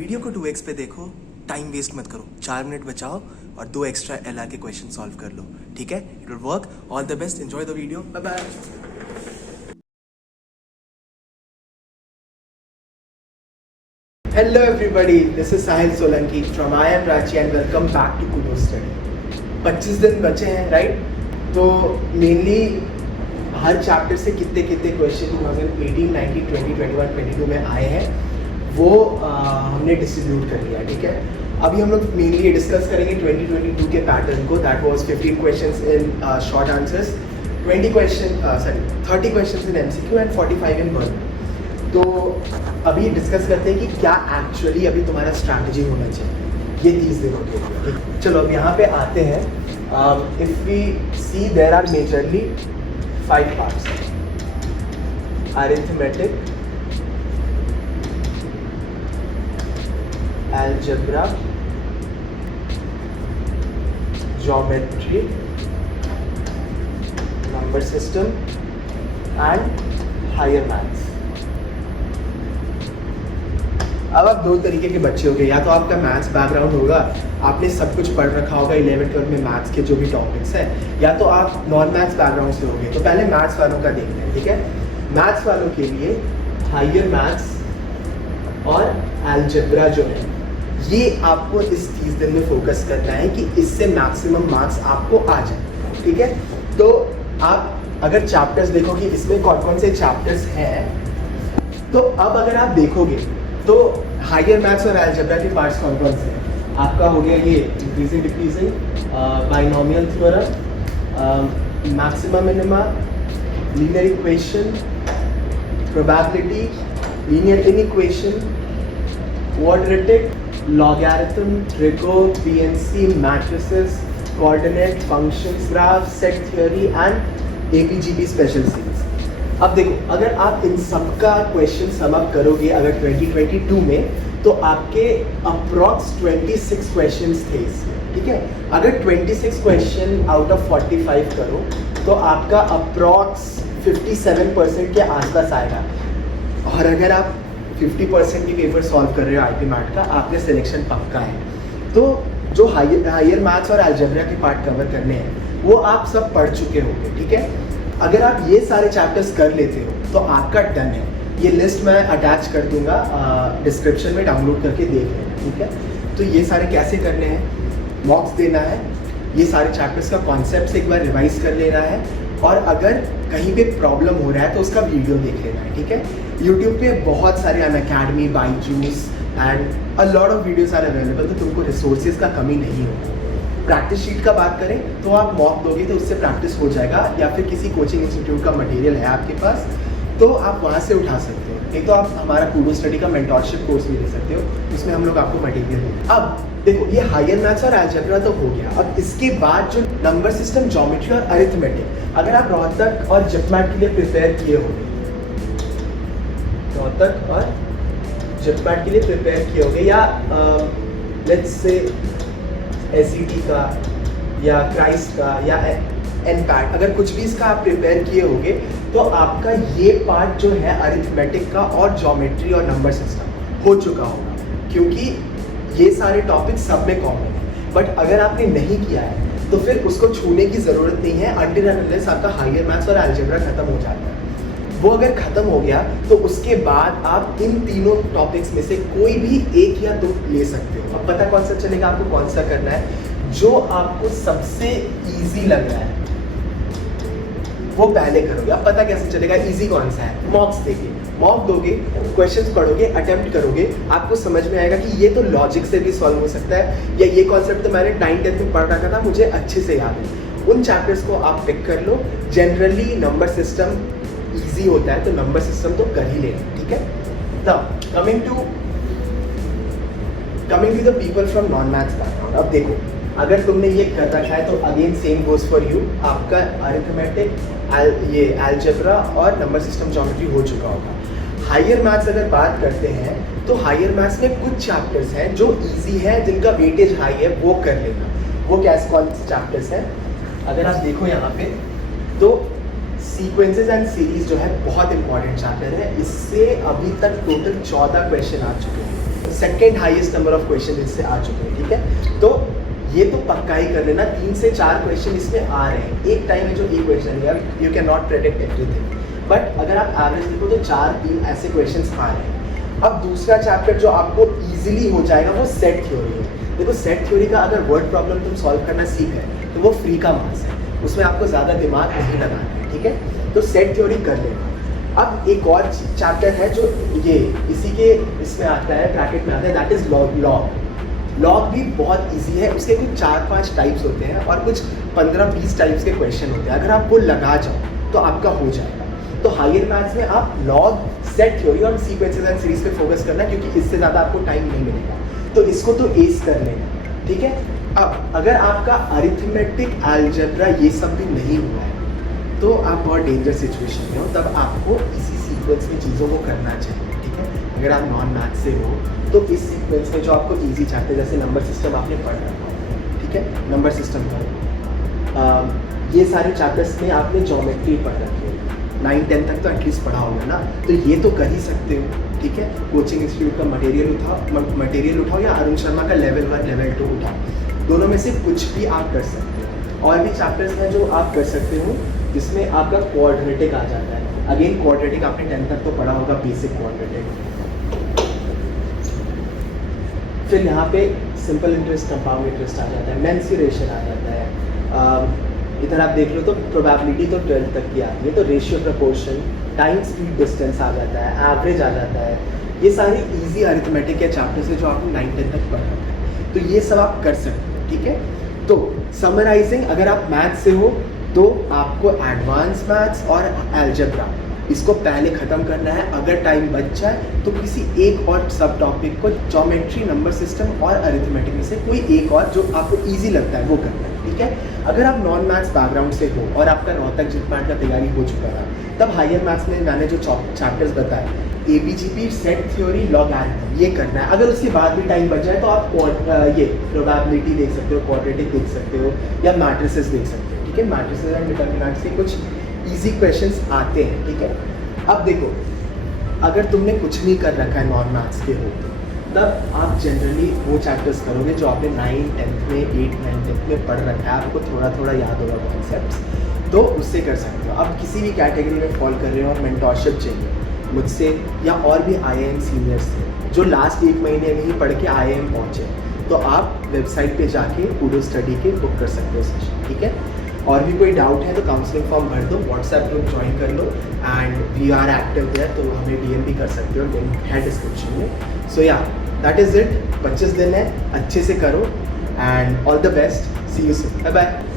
Video को 2x पे देखो, टाइम वेस्ट मत करो, 4 मिनट बचाओ और 2 एक्स्ट्रा LR के क्वेश्चन सॉल्व कर लो, ठीक है? It will work. All the best, enjoy the video, bye bye. Hello everybody, this is Sahil Solanki from I am Ranchi and welcome back to Kudo Study. 25 दिन बचे हैं, right? तो mainly हर chapter से कितने क्वेश्चन 2018, 19, 20, 21, 22 में आए हैं वो हमने डिस्ट्रीब्यूट कर लिया, ठीक है? अभी हम लोग मेनली डिस्कस करेंगे 2022 के पैटर्न को. That was 15 questions in short answers, 30 questions in MCQ and 45 in word. तो अभी डिस्कस करते हैं कि क्या एक्चुअली अभी तुम्हारा स्ट्रैटेजी होना चाहिए ये 30 दिनों के लिए. चलो अब यहाँ पे आते हैं. If we see there are majorly 5 parts: arithmetic, algebra, geometry, number system and higher maths. अब आप दो तरीके के बच्चे हो गए. या तो आपका मैथ्स बैकग्राउंड होगा, आपने सब कुछ पढ़ रखा होगा 11th-12 में मैथ्स के जो भी टॉपिक्स हैं, या तो आप नॉन मैथ्स बैकग्राउंड से होंगे. तो पहले मैथ्स वालों का देखते हैं, ठीक है? मैथ्स वालों के लिए हायर मैथ्स और अलजेब्रा जो है ये आपको इस 30 दिन में फोकस करना है कि इससे मैक्सिमम मार्क्स आपको आ जाए, ठीक है? तो आप अगर चैप्टर्स देखो कि इसमें कौन कौन से चैप्टर्स हैं, तो अब अगर आप देखोगे तो हायर मैथ्स और अलजेब्रा के पार्ट्स कौन कौन से हैं? आपका हो गया ये increasing decreasing, binomial theorem, maxima minima, linear equation, probability, linear inequation, quadratic, logarithm, trigo, PNC, matrices, coordinate, functions, graph, set theory and APGP special series. अब देखो, अगर आप इन सब का क्वेश्चन सम अप करोगे अगर 2022 में, तो आपके अप्रॉक्स 26 क्वेश्चंस थे इसमें, ठीक है? अगर 26 क्वेश्चन आउट ऑफ 45 करो तो आपका अप्रॉक्स 57% के आसपास आएगा. और अगर आप 50% के पेपर सॉल्व कर रहे हो IP मैट का, आपके सिलेक्शन पक्का है. तो जो हायर मैथ्स और अलजेब्रा के पार्ट कवर करने हैं वो आप सब पढ़ चुके होंगे, ठीक है? अगर आप ये सारे चैप्टर्स कर लेते हो तो आपका डन है. ये लिस्ट मैं अटैच कर दूंगा डिस्क्रिप्शन में, डाउनलोड करके देख लेना, ठीक है? तो ये सारे कैसे करने हैं, मॉक्स देना है, ये सारे चैप्टर्स का कॉन्सेप्ट एक बार रिवाइज कर लेना है, और अगर कहीं पे प्रॉब्लम हो रहा है तो उसका वीडियो देख लेना है, ठीक है? यूट्यूब पे बहुत सारे Unacademy, Byju's and a lot of videos are available. तो तुमको रिसोर्सेज का कमी नहीं होगा. प्रैक्टिस शीट का बात करें तो आप मॉक दोगे तो उससे प्रैक्टिस हो जाएगा, या फिर किसी कोचिंग इंस्टीट्यूट का मटेरियल है आपके पास तो आप वहाँ से उठा सकते हो. एक तो आप हमारा कूडो स्टडी का मेंटोरशिप कोर्स भी ले सकते हो, उसमें हम लोग आपको मटेरियल देंगे. अब देखो, ये हायर मैथ्स और अलजेब्रा तो हो गया. अब इसके बाद जो नंबर सिस्टम, ज्योमेट्री और अरिथमेटिक, अगर आप रोहतक और जिपमैट के लिए प्रिपेयर किए होंगे, रोहतक और जिपमैट के लिए प्रिपेयर किए होंगे, या लेट्स से SET का या क्राइस्ट का या NPAT, अगर कुछ भी इसका आप प्रिपेयर किए होंगे तो आपका ये पार्ट जो है अरिथमेटिक का और ज्योमेट्री और नंबर सिस्टम हो चुका होगा, क्योंकि ये सारे टॉपिक सब में कॉमन है. बट अगर आपने नहीं किया है तो फिर उसको छूने की ज़रूरत नहीं है अनटिल अनलेस आपका हायर मैथ्स और अलजेब्रा खत्म हो जाता है. वो अगर खत्म हो गया तो उसके बाद आप इन तीनों टॉपिक्स में से कोई भी एक या दो ले सकते हो. अब पता कौन सा चलेगा आपको, कौन सा करना है, जो आपको सबसे ईजी लग रहा है वो पहले करोगे. अब पता कैसे चलेगा ईजी कौन सा है? मॉक्स देंगे, मॉक दोगे, क्वेश्चंस पढ़ोगे, अटेम्प्ट करोगे, आपको समझ में आएगा कि ये तो लॉजिक से भी सॉल्व हो सकता है, या ये कॉन्सेप्ट तो मैंने 9th-10th में पढ़ रखा था, मुझे अच्छे से याद है. उन चैप्टर्स को आप पिक कर लो. जनरली नंबर सिस्टम ईजी होता है तो नंबर सिस्टम तो कर ही लेना, ठीक है? तब coming to the people from non maths background. अब देखो, अगर तुमने ये कर रखा है तो again same goes for you. आपका अरिथमेटिक, ये अलजेब्रा और नंबर सिस्टम, ज्योमेट्री हो चुका होगा. हायर मैथ्स अगर बात करते हैं तो हायर मैथ्स में कुछ चैप्टर्स हैं जो इजी है, जिनका वेटेज हाई है, वो कर लेना. वो कैसे कौन से चैप्टर्स हैं? अगर आप देखो यहाँ पे तो सीक्वेंसेस एंड सीरीज जो है बहुत इंपॉर्टेंट चैप्टर है। इससे अभी तक टोटल 14 क्वेश्चन आ चुके हैं, second highest number of question इससे आ चुके हैं, ठीक है। तो ये तो पक्का ही कर लेना, 3 से 4 क्वेश्चन इसमें आ रहे हैं एक टाइम में, जो एक क्वेश्चन है, you can not predict everything, but अगर आप एवरेज देखो तो 4-3 ऐसे क्वेश्चन आ रहे हैं। अब दूसरा चैप्टर जो आपको ईजिली हो जाएगा वो सेट थ्योरी है। देखो सेट थ्योरी का अगर वर्ड प्रॉब्लम तुम सॉल्व करना सीख है तो वो फ्री का मार्क्स है, उसमें आपको ज़्यादा दिमाग नहीं लगाना है, ठीक है। तो सेट थ्योरी कर लेना। अब एक और चैप्टर है जो ये इसी के इसमें आता है, ब्रैकेट में आता है, दैट इज लॉग। लॉग भी बहुत इजी है, उसके कुछ 4-5 टाइप्स होते हैं और कुछ 15-20 टाइप्स के क्वेश्चन होते हैं। अगर आप वो लगा जाओ तो आपका हो जाएगा। तो हायर मैथ्स में आप लॉग, सेट थ्योरी और सीक्वेंसेस एंड सीरीज पे फोकस करना, क्योंकि इससे ज़्यादा आपको टाइम नहीं मिलेगा। तो इसको तो एस कर लेना, ठीक है। अब अगर आपका अरिथमेटिक, अलजेब्रा ये सब भी नहीं हुआ है तो आप बहुत डेंजर सिचुएशन में हो, तब आपको इसी सीक्वेंस में चीज़ों को करना चाहिए, ठीक है। अगर आप नॉन मैथ से हो तो इस सीक्वेंस में जो आपको इजी चैप्टर, जैसे नंबर सिस्टम आपने पढ़ रखा है, ठीक है, नंबर सिस्टम पढ़ो, ये सारे चैप्टर्स में आपने ज्योमेट्री पढ़ रखी है, 9-10 तक तो एटलीस्ट पढ़ा होगा ना, तो ये तो कर ही सकते हो, ठीक है। कोचिंग इंस्टीट्यूट का मटेरियल उठाओ या अरुण शर्मा का लेवल 1 लेवल 2 उठाओ, दोनों में से कुछ भी आप कर सकते हो। और भी चैप्टर्स हैं जो आप कर सकते हो जिसमें आपका क्वाड्रेटिक आ जाता है। अगेन क्वाड्रेटिक आपने 10 तक तो पढ़ा होगा, बेसिक क्वाड्रेटिक। फिर यहाँ पे सिंपल इंटरेस्ट, कंपाउंड इंटरेस्ट आ जाता है, मेंसुरेशन आ जाता है। इधर आप देख लो तो प्रोबेबिलिटी तो 12 तक की आती है, तो ratio, proportion, time, speed, distance आ जाता है, एवरेज आ जाता है। ये सारी इजी अरिथमेटिक के चैप्टर्स है जो आपने 9-10 तक पढ़ा है, तो ये सब आप कर सकते हो, ठीक है। तो समराइजिंग, अगर आप मैथ से हो तो आपको एडवांस मैथ्स और अलजेब्रा इसको पहले ख़त्म करना है। अगर टाइम बच जाए तो किसी एक और सब टॉपिक को, ज्योमेट्री, नंबर सिस्टम और अरिथमेटिक में से कोई एक और जो आपको इजी लगता है वो करना है, ठीक है। अगर आप नॉन मैथ्स बैकग्राउंड से हो और आपका रोहतक जिटमैट का तैयारी हो चुका था, तब हायर मैथ्स में मैंने जो चैप्टर्स बताए, एबीजीपी, सेट थ्योरी, लॉगरिथम, ये करना है। अगर उसके बाद भी टाइम बच जाए तो आप ये प्रोबेबिलिटी देख सकते हो, क्वाड्रेटिक देख सकते हो या मैट्रिसेस देख सकते हो, ठीक है। मैट्रिसेस एंड डिटरमिनेंट्स के कुछ इजी क्वेश्चंस आते हैं, ठीक है। अब देखो, अगर तुमने कुछ नहीं कर रखा है, नॉन मैथ्स के हो, तब आप जनरली वो चैप्टर्स करोगे जो आपने 9, 10th में, 8, 9, 10th में पढ़ रखा है, आपको थोड़ा थोड़ा याद होगा कॉन्सेप्ट्स, तो उससे कर सकते हो। अब किसी भी कैटेगरी में फॉल कर रहे हो और मेंटरशिप चाहिए मुझसे या और भी IIM सीनियर्स थे जो लास्ट 1 महीने में ही पढ़ के IIM पहुँचे, तो आप वेबसाइट पे जाके कूडो स्टडी के बुक कर सकते हो सेशन, ठीक है। और भी कोई डाउट है तो काउंसलिंग फॉर्म भर दो, व्हाट्सएप ग्रुप ज्वाइन कर लो, and we are active there, तो हमें DM भी कर सकते हो, लिंक है डिस्क्रिप्शन में। सो या दैट इज़ इट। 25 दिन है, अच्छे से करो, and all the best, see you soon, bye bye.